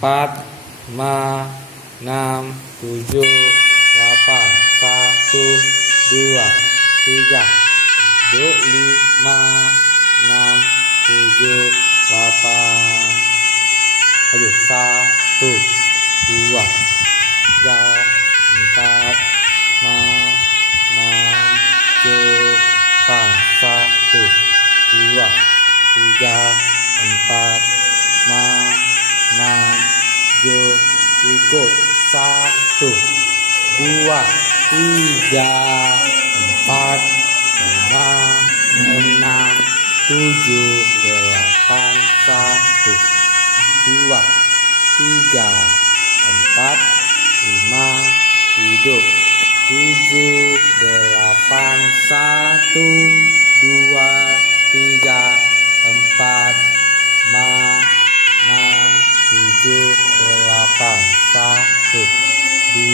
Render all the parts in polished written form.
4, 5, 6, 7, 8, 1, 2, 3, 5, 6, 7, 8. Ayo, 1, 2, 3, 4, 5, 6, 7, 8. 1, 2, 3, 4, 5, 6, 7. Ikut 1, 2, 3, 4, 5, 6, 7, 8. 1, 2, 3, 4, 5, hidup 7, 8. 1, 2, 3, 4, 5, 6, 7, 8. 1, 2, 3, 4, 5, 6, 7, 8. 1, 2, 3, 4, 5, 6, 7,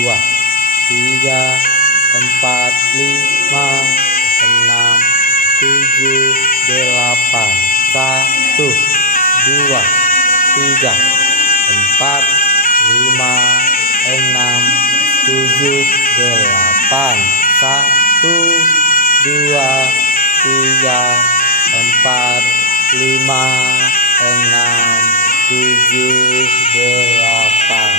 8. 1, 2, 3, 4, 5, 6, 7, 8. Satu, dua, tiga, empat, lima, enam, tujuh, delapan, tujuh, dua, tiga, empat, lima, enam, tujuh, delapan,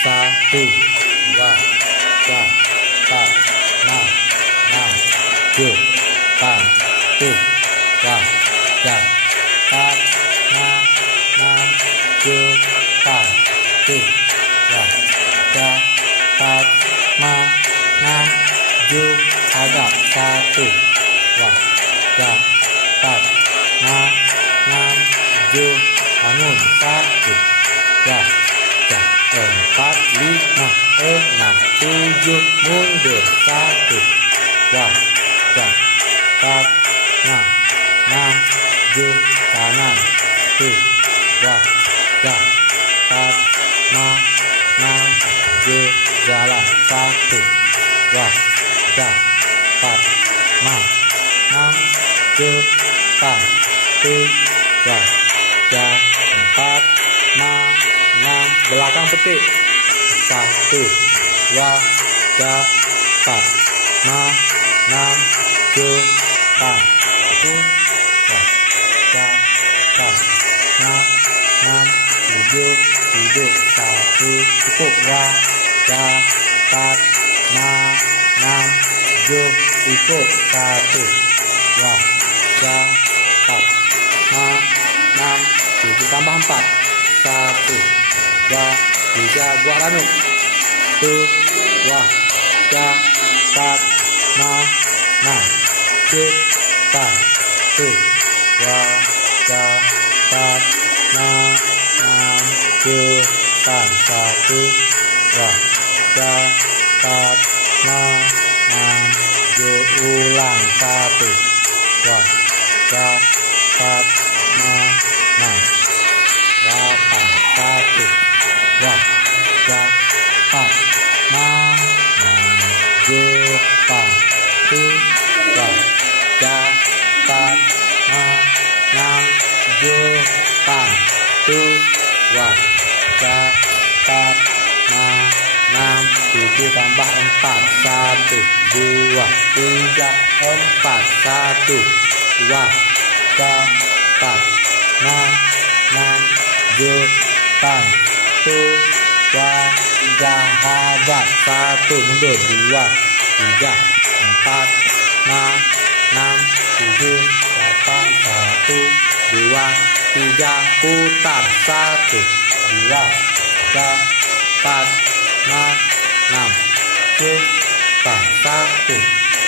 tujuh, dua, tiga, empat, lima, enam, tujuh, hadap 1, 2, 3, 4, 5, 6, 7, bangun 1, 2, 3, 4, 5, 6, 7, mundur 1, 2, 3, 4, 5, 6, 7, kanan 1, 2, 3, 4, 5, 6, 7, jalan 1, 2, 3, 4, 5, 6, 7, 8, 1, 2, 3, 4, 5, 6, belakang petik 1, 2, 3, 4, 5, 6, 7, 8, 1, 2, 3, 4, 5, 6, 7, duduk 1, cukup 2, 3, 4, 5, 6, 7, ikut 1, 2, 3, 4, 5, 6, 7, tambah 4, 1, 2, 3, buat ranuk 1, 2, 3, 4, 5, 6, 7, 8, 1, 2, 3, 4, 5, 6, 7, 8, 1, 2, 3, 4, 5, 6, 7, ulang 1, 2, 3, 4, 5, 6, 8, 1, 2, 3, 4, 5, 7, 8, 1, 2, 3, 4, 5, 6, 7, 8, 1, 2, 3, 4, 5, 6, 7, tambah 4, 1, 2, 3, 4, 1, 2, 3, 4, 5, 6, 7, 8, 1, 2, 3, hadap 1, mundur 2, 3, 4, 5, 6, 7, 8, 1, 2, 3, putar 1, 2, 3, 4, 5, 6, 7, 8, 1,